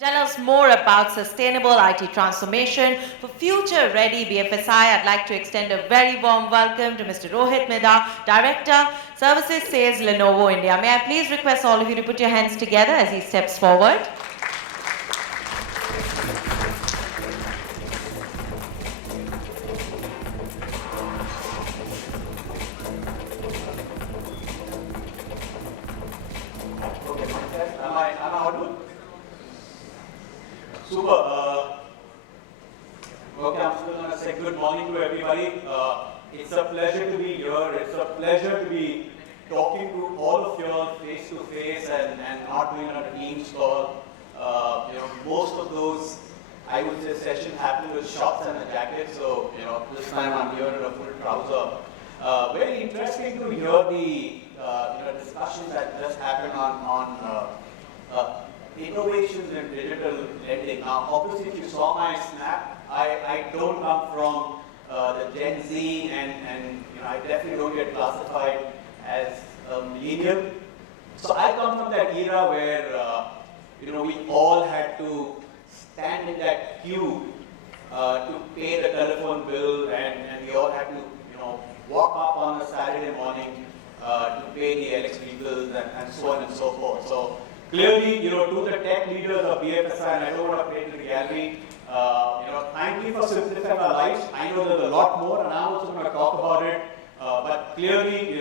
Tell us more about sustainable IT transformation for future-ready BFSI. I'd like to extend a very warm welcome to Mr. Rohit Midha, Director, Services Sales, Lenovo India. May I please request all of you to put your hands together as he steps forward. Am I audible? Super. Okay, I'm still going to say good morning to everybody. It's a pleasure to be here. It's a pleasure to be talking to all of you face to face and not doing it on a Teams call. Most of those, I would say, sessions happen with shorts and a jacket. So, this time I'm here in a full trouser. Very interesting to hear the discussions that just happened on innovations in digital lending. Now, obviously, if you saw my snap, I don't come from the Gen Z, and I definitely don't get classified as a millennial. So I come from that era where we all had to stand in that queue to pay the telephone bill, and we all had to walk up on a Saturday morning to pay the electricity bills and so on and so forth. So clearly, to the tech leaders of BFSI, and I don't want to play to the gallery, thank you for simplifying our lives. I know there's a lot more, and I'm also going to talk about it. But clearly,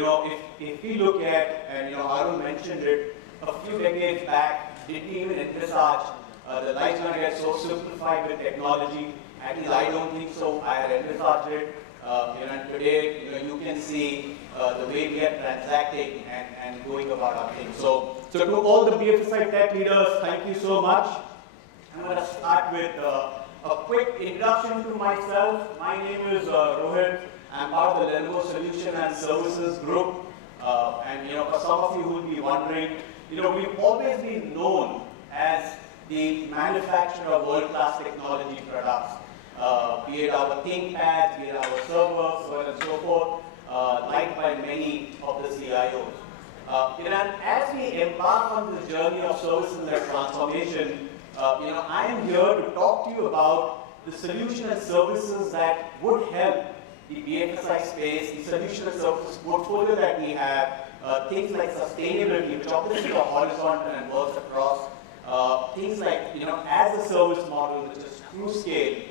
if we look at, and Arun mentioned it, a few decades back, didn't even envisage the life's going to get so simplified with technology. At least I don't think so. I had envisaged it. And today, you can see the way we are transacting and going about our things. So to all the BFSI tech leaders, thank you so much. I'm going to start with a quick introduction to myself. My name is Rohit. I'm part of the Lenovo Solution and Services Group. And for some of you who will be wondering, we've always been known as the manufacturer of world-class technology products. Be it our ThinkPads, be it our servers, so on and so forth, liked by many of the CIOs. And as we embark on this journey of services-led transformation, I am here to talk to you about the solution and services that would help the BFSI space, the solution and services portfolio that we have, things like sustainability, which obviously are horizontal and works across, things like as a service model, which is true scale,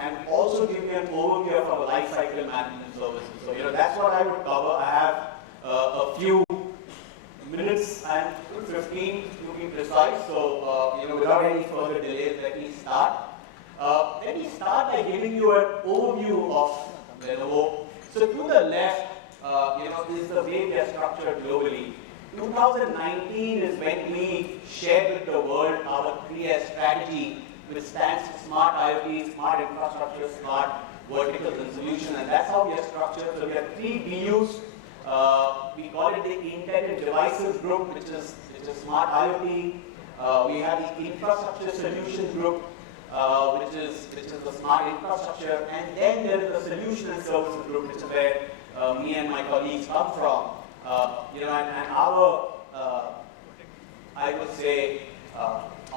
and also give you an overview of our lifecycle management services. So that's what I would cover. I have a few minutes and 15 to be precise. So without any further delays, let me start. Let me start by giving you an overview of Lenovo. So to the left, this is the way we are structured globally. 2019 is when we shared with the world our 3S strategy, which stands for Smart IoT, Smart Infrastructure, Smart Verticals and Solutions, and that's how we are structured. So we have 3 BUs. We call it the Intelligent Devices Group, which is Smart IoT. We have the Infrastructure Solutions Group, which is the Smart Infrastructure, and then there is the Solution and Services Group, which is where me and my colleagues come from. And our, I would say,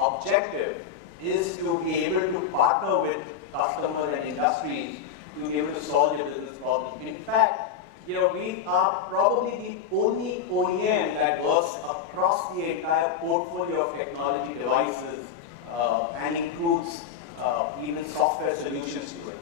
objective is to be able to partner with customers and industries to be able to solve their business problems. In fact, we are probably the only OEM that works across the entire portfolio of technology devices and includes even software solutions to it.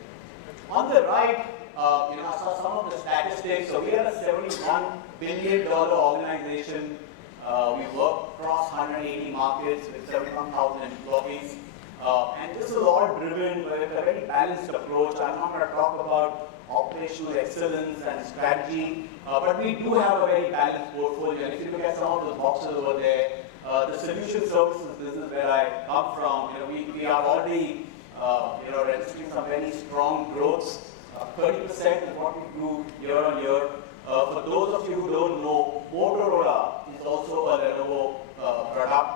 On the right, I saw some of the statistics. So we are a $71 billion organization. We work across 180 markets with 71,000 employees. And this is all driven with a very balanced approach. I'm not going to talk about operational excellence and strategy, but we do have a very balanced portfolio. And if you look at some of those boxes over there, the solution services business where I come from, we are already registering some very strong growths. 30% is what we do year on year. For those of you who don't know, Motorola is also a Lenovo product.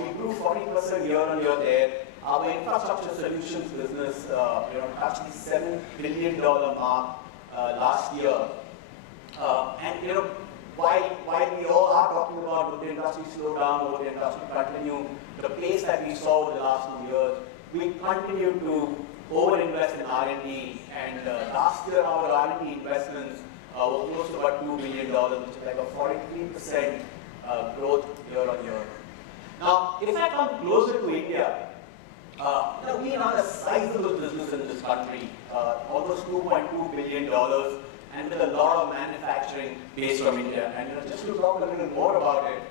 We grew 40% year on year there. Our infrastructure solutions business, touched the $7 billion mark last year. And while we all are talking about would the industry slow down, would the industry continue the pace that we saw over the last 2 years? We continue to over-invest in R&D, and last year our R&D investments were close to about $2 billion, which is like a 43% growth year on year. Now, if I come closer to India, we are a sizable business in this country, almost $2.2 billion, and with a lot of manufacturing based from India. And just to talk a little more about it,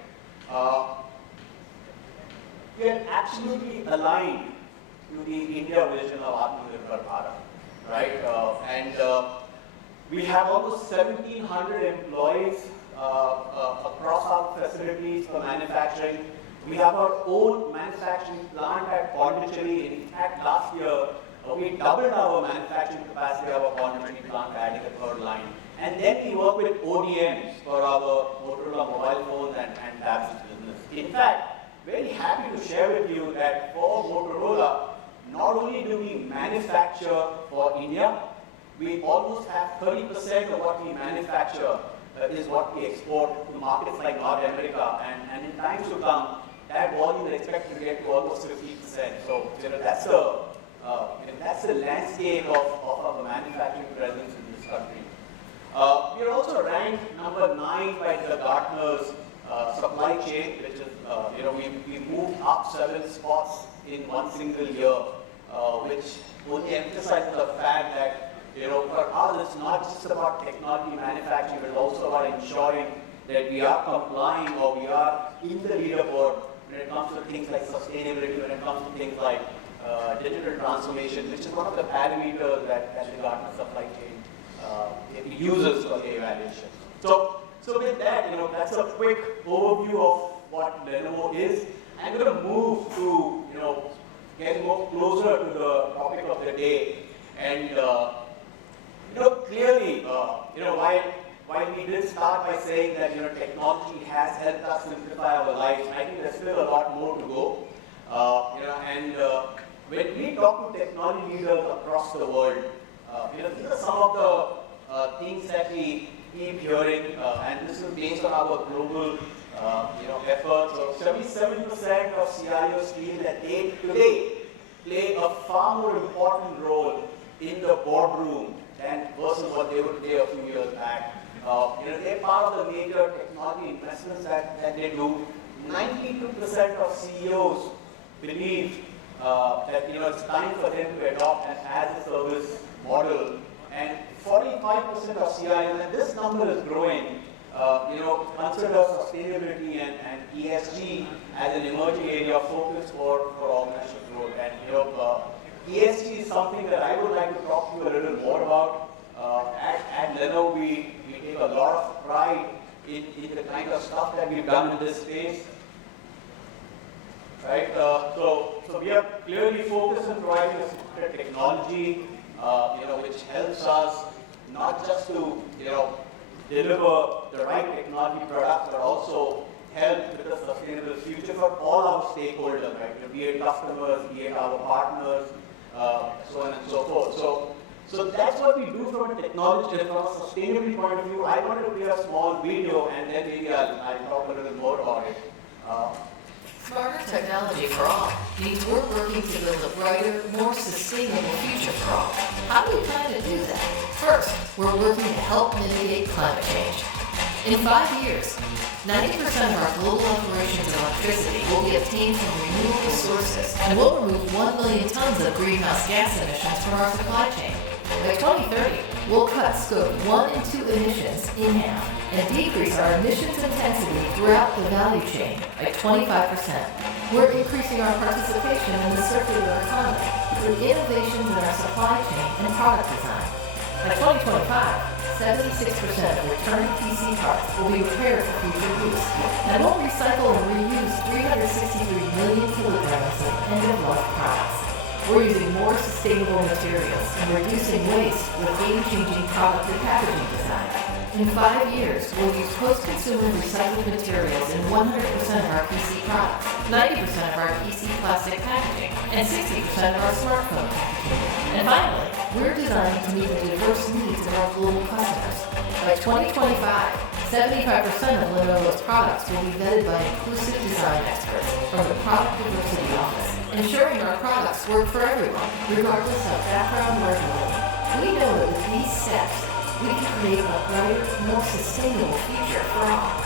we are absolutely aligned to the India vision of Atmanirbhar Bharat, right? We have almost 1,700 employees across our facilities for manufacturing. We have our own manufacturing plant at Pondicherry. In fact, last year, we doubled our manufacturing capacity of our Pondicherry plant, adding a third line. And then we work with ODMs for our Motorola mobile phones and tablets business. In fact, very happy to share with you that for Motorola, not only do we manufacture for India, we almost have 30% of what we manufacture is what we export to markets like North America. And in times to come, that volume is expected to get to almost 50%. So that's the landscape of our manufacturing presence in this country. We are also ranked number 9 by the Gartner's supply chain, which is, we moved up 7 spots in one single year, which only emphasizes the fact that, for us, it's not just about technology manufacturing, but also about ensuring that we are complying or we are in the leaderboard when it comes to things like sustainability, when it comes to things like digital transformation, which is one of the parameters that the Gartner supply chain uses for the evaluation. So with that, that's a quick overview of what Lenovo is. I'm going to move to, get more closer to the topic of the day. And, clearly, while we did start by saying that, technology has helped us simplify our lives, I think there's still a lot more to go. When we talk to technology leaders across the world, these are some of the things that we keep hearing, and this is based on our global, efforts. So 77% of CIOs feel that they today play a far more important role in the boardroom than versus what they would play a few years back. They're part of the major technology investments that they do. 92% of CEOs believe that it's time for them to adopt an as-a-service model, and 45% of CIOs, and this number is growing, consider sustainability and ESG as an emerging area of focus for organizational growth. And ESG is something that I would like to talk to you a little more about. At Lenovo, we take a lot of pride in the kind of stuff that we've done in this space. Right? So we are clearly focused on providing a superior technology, which helps us not just to, deliver the right technology products, but also help with a sustainable future for all our stakeholders, right? Be it customers, be it our partners, so on and so forth. So that's what we do from a technology and from a sustainability point of view. I wanted to play a small video, and then maybe I'll talk a little more about it. Smarter technology for all means we're working to build a brighter, more sustainable future for all. How do we plan to do that? First, we're working to help mitigate climate change. In 5 years, 90% of our global operations of electricity will be obtained from renewable sources, and we'll remove 1 million tons of greenhouse gas emissions from our supply chain. By 2030, we'll cut scope 1 and 2 emissions in half and decrease our emissions intensity throughout the value chain by 25%. We're increasing our participation in the circular economy through innovations in our supply chain and product design. By 2025, 76% of returned PC parts will be repaired for future use, and we'll recycle and reuse 363 million kilograms of end-of-life products. We're using more sustainable materials and reducing waste with game-changing product and packaging design. In 5 years, we'll use post-consumer recycled materials in 100% of our PC products, 90% of our PC plastic packaging, and 60% of our smartphone packaging. And finally, we're designed to meet the diverse needs of our global customers. By 2025, 75% of Lenovo's products will be vetted by inclusive design experts from the Product Diversity Office, ensuring our products work for everyone, regardless of background or ability. We know that with these steps, we can create a brighter, more sustainable future for all.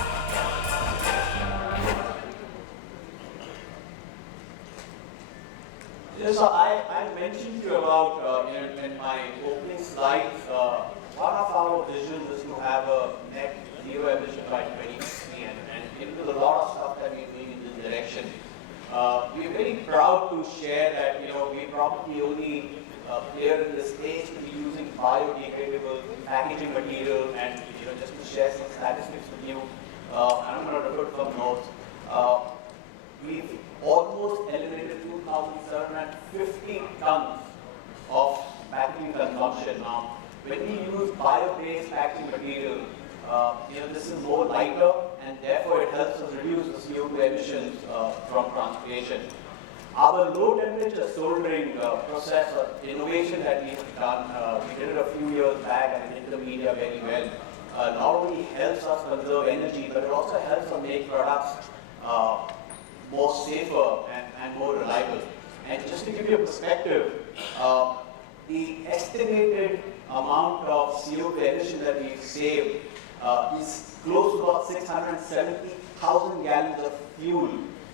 Yes, so I mentioned to you about, in my opening slides, one of our visions is to have a net zero emission by 2050, and there's a lot of stuff that we're doing in this direction. We're very proud to share that, we're probably only player in the space to be using biodegradable packaging material, and, just to share some statistics with you, and I'm going to refer to some notes. We've almost eliminated 2,750 tons of packaging consumption now. When we use bio-based packaging material, this is more lighter, and therefore it helps us reduce the CO2 emissions from transportation. Our low temperature soldering process or innovation that we have done, we did it a few years back and it hit the media very well. Not only helps us conserve energy, but it also helps us make products more safer and more reliable. And just to give you a perspective, the estimated amount of CO2 emission that we save is close to about 670,000 gallons of fuel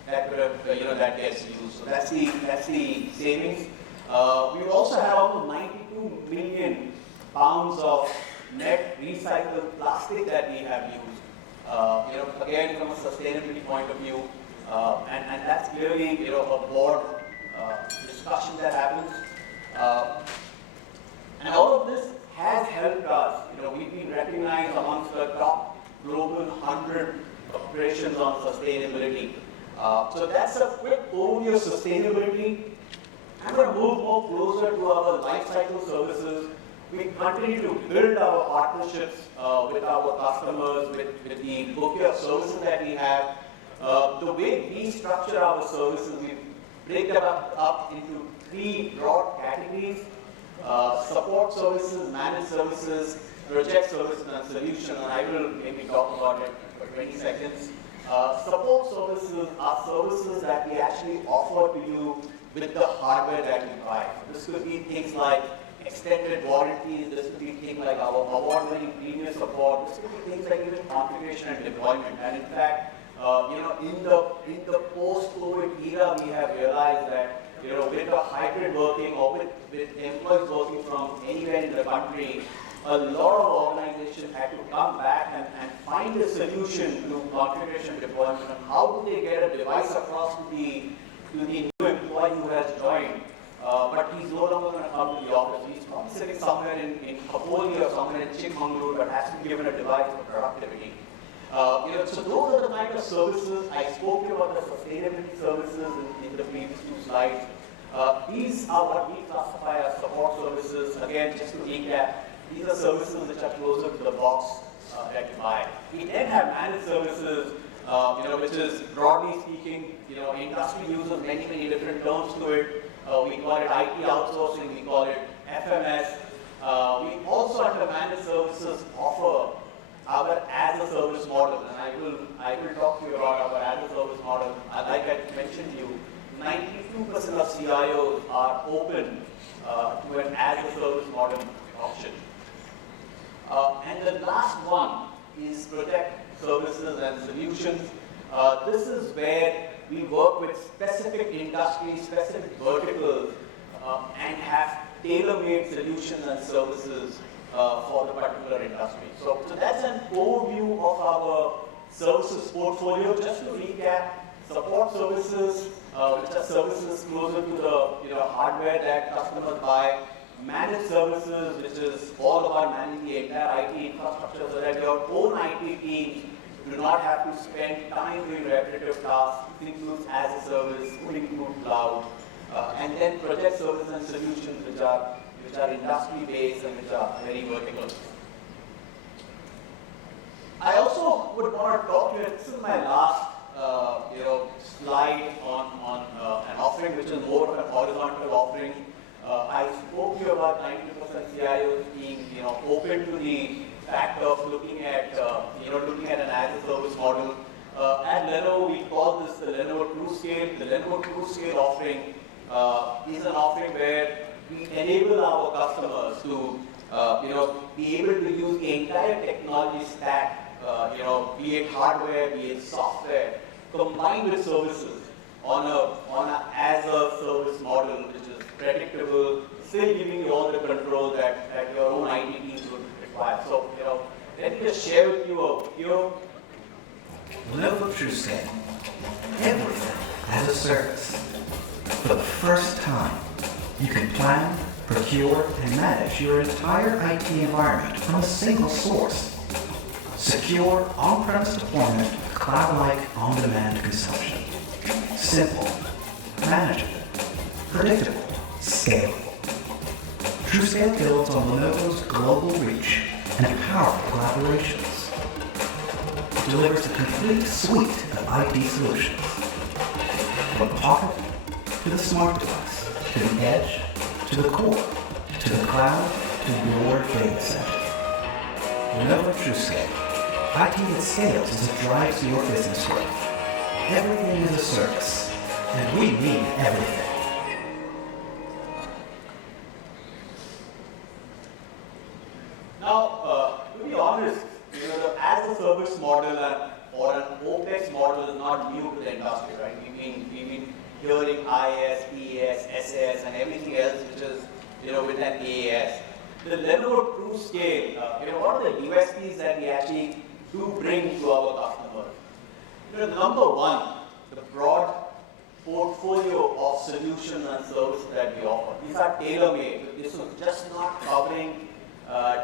that that gets used. So that's the savings. We also have almost 92 million pounds of net recycled plastic that we have used. Again, from a sustainability point of view, and that's clearly a board discussion that happens. And all of this has helped us. We've been recognized amongst the top global 100 corporations on sustainability. So that's a quick overview of sustainability. I'm going to move more closer to our lifecycle services. We continue to build our partnerships with our customers, with the bouquet of services that we have. The way we structure our services, we break them up into three broad categories: support services, managed services, project services, and solutions. And I will maybe talk about it for 20 seconds. Support services are services that we actually offer to you with the hardware that you buy. This could be things like extended warranties, this could be things like our award-winning premium support, this could be things like even configuration and deployment. And in fact, in the post-COVID era, we have realized that with a hybrid working or with employees working from anywhere in the country, a lot of organizations had to come back and find a solution to configuration deployment, and how do they get a device across to the new employee who has joined, but he's no longer going to come to the office. He's probably sitting somewhere in Khopoli or somewhere in Chikmagalur, but has to be given a device for productivity. So those are the kind of services. I spoke to you about the sustainability services in the previous two slides. These are what we classify as support services. Again, just to recap, these are services which are closer to the box that you buy. We then have managed services, which is broadly speaking, industry uses many different terms to it. We call it IT outsourcing, we call it FMS. We also under managed services offer our as-a-service model, and I will talk to you about our as-a-service model. Like I mentioned to you, 92% of CIOs are open to an as-a-service model option. And the last one is project services and solutions. This is where we work with specific industries, specific verticals, and have tailor-made solutions and services for the particular industry. So that's an overview of our services portfolio. Just to recap, support services, which are services closer to the hardware that customers buy. Managed services, which is all about managing the entire IT infrastructure so that your own IT teams do not have to spend time doing repetitive tasks. It includes as a service, could include cloud, and then project services and solutions which are industry based and which are very vertical. I also would want to talk to you. This is my last slide on an offering which is more of an horizontal offering. I spoke to you about 92% CIOs being open to the fact of looking at an as-a-service model. At Lenovo, we call this the Lenovo TrueScale. The Lenovo TrueScale offering is an offering where we enable our customers to be able to use the entire technology stack, be it hardware, be it software, combined with services on a as-a-service model, which is predictable, still giving you all the control that your own IT teams would require. So, let me just share with you a video. Lenovo TrueScale. Everything as a service. For the first time, you can plan, procure, and manage your entire IT environment from a single source. Secure on-premise deployment, cloud-like on-demand consumption. Simple, manageable, predictable, scalable. TrueScale builds on Lenovo's global reach and powerful collaborations. It delivers a complete suite of IT solutions. From the pocket to the smart device, to the edge, to the core, to the cloud, to your data center. Lenovo TrueScale. IT that scales as it drives your business growth. Everything is a service, and we mean everything. Now, to be honest, the as-a-service model or an OpEx model is not new to the industry, right? We've been hearing IaaS, PaaS, SaaS, and everything else which is, with an AAS. The Lenovo TrueScale, what are the USPs that we actually do bring to our customers? Number one, the broad portfolio of solutions and services that we offer. These are tailor-made. This is just not covering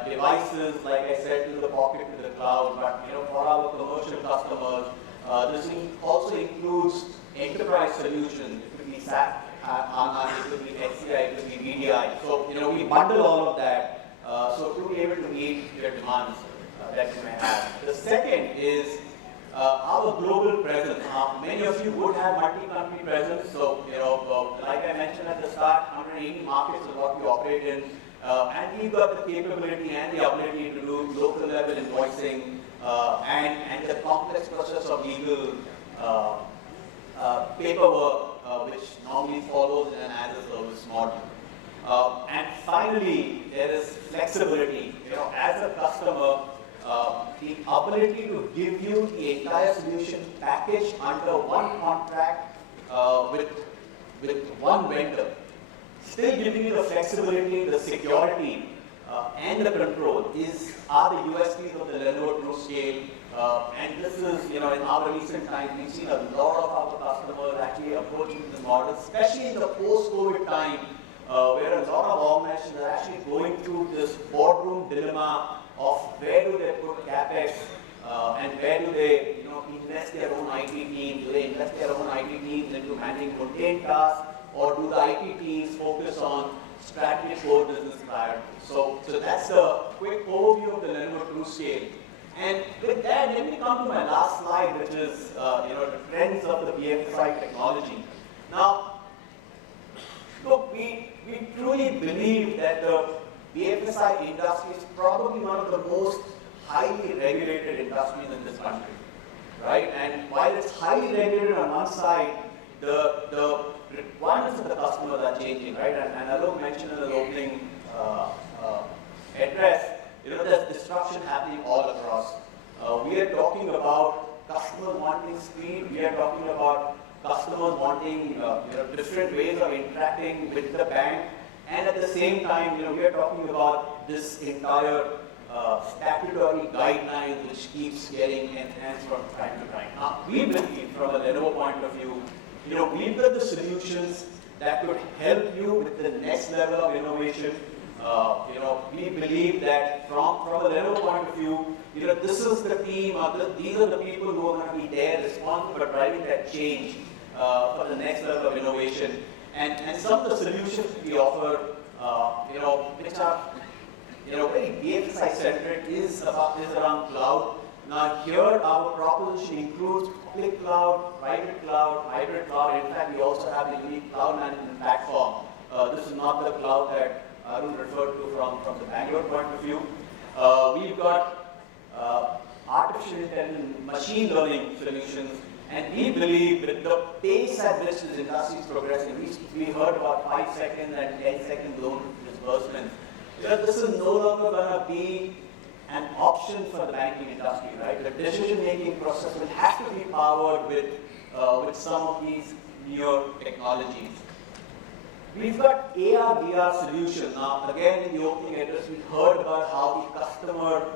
devices, like I said, to the pocket, to the cloud, but for our commercial customers, this also includes enterprise solutions. It could be SAP, it could be HCI, it could be VDI. So we bundle all of that so to be able to meet your demands that you may have. The second is our global presence. Many of you would have multi-country presence. So like I mentioned at the start, 180 markets is what we operate in. And we've got the capability and the ability to do local level invoicing and the complex process of legal paperwork, which normally follows in an as-a-service model. And finally, there is flexibility. As a customer, the ability to give you the entire solution package under one contract with one vendor. Still giving you the flexibility, the security, and the control are the USPs of the Lenovo TrueScale. And this is, in our recent times, we've seen a lot of our customers actually approaching this model, especially in the post-COVID time, where a lot of organizations are actually going through this boardroom dilemma of where do they put CapEx and where do they, invest their own IT teams? Do they invest their own IT teams into managing mundane tasks? Or do the IT teams focus on strategic core business priorities? So that's a quick overview of the Lenovo TrueScale. And with that, let me come to my last slide, which is the trends of the BFSI technology. Now, look, we truly believe that the BFSI industry is probably one of the most highly regulated industries in this country, right? And while it's highly regulated on one side, the requirements of the customers are changing, right? And Alok mentioned in the opening address, there's disruption happening all across. We are talking about customers wanting speed. We are talking about customers wanting different ways of interacting with the bank. And at the same time, we are talking about this entire statutory guidelines which keeps getting enhanced from time to time. Now, we believe from a Lenovo point of view, we've got the solutions that could help you with the next level of innovation. We believe that from a Lenovo point of view, this is the team, these are the people who are going to be there responsible for driving that change for the next level of innovation. And some of the solutions we offer, which are very BFSI centric, is around cloud. Now here our proposition includes public cloud, private cloud, hybrid cloud. In fact, we also have a unique cloud management platform. This is not the cloud that Arun referred to from the Bangalore point of view. We've got artificial intelligence, machine learning solutions, and we believe that the pace at which this industry is progressing, we heard about 5 seconds and 10-second loan disbursement. This is no longer going to be an option for the banking industry, right? The decision-making process will have to be powered with some of these newer technologies. We've got AR, VR solution. Now, again, in the opening address, we heard about how the customer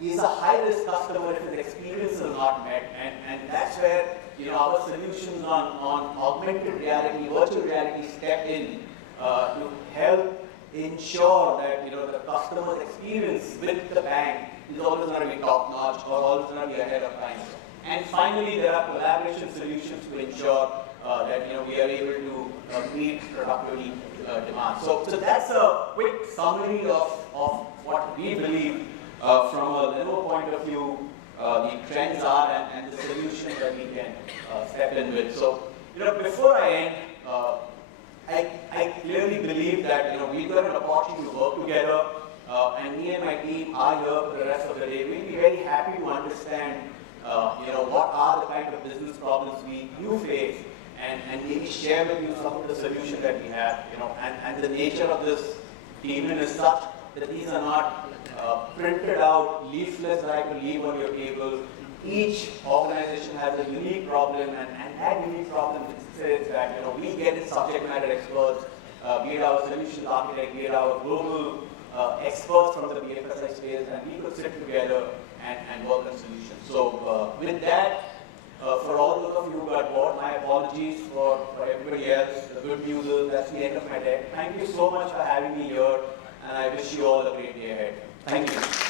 is a high-risk customer if his experience is not met, and that's where our solutions on augmented reality, virtual reality step in to help ensure that the customer's experience with the bank is always going to be top-notch or always going to be ahead of time. And finally, there are collaboration solutions to ensure that we are able to meet productivity demands. So that's a quick summary of what we believe from a Lenovo point of view the trends are and the solutions that we can step in with. So before I end, I clearly believe that we've got an opportunity to work together, and me and my team are here for the rest of the day. We'll be very happy to understand what are the kind of business problems you face, and maybe share with you some of the solutions that we have. And the nature of this team is such that these are not printed out leaflets that I could leave on your table. Each organization has a unique problem, and that unique problem says that we get it subject matter experts, be it our solutions architect, be it our global experts from the BFSI space, and we could sit together and work on solutions. So with that, for all those of you who got bored, my apologies. For everybody else, the good news is that's the end of my day. Thank you so much for having me here, and I wish you all a great day ahead. Thank you.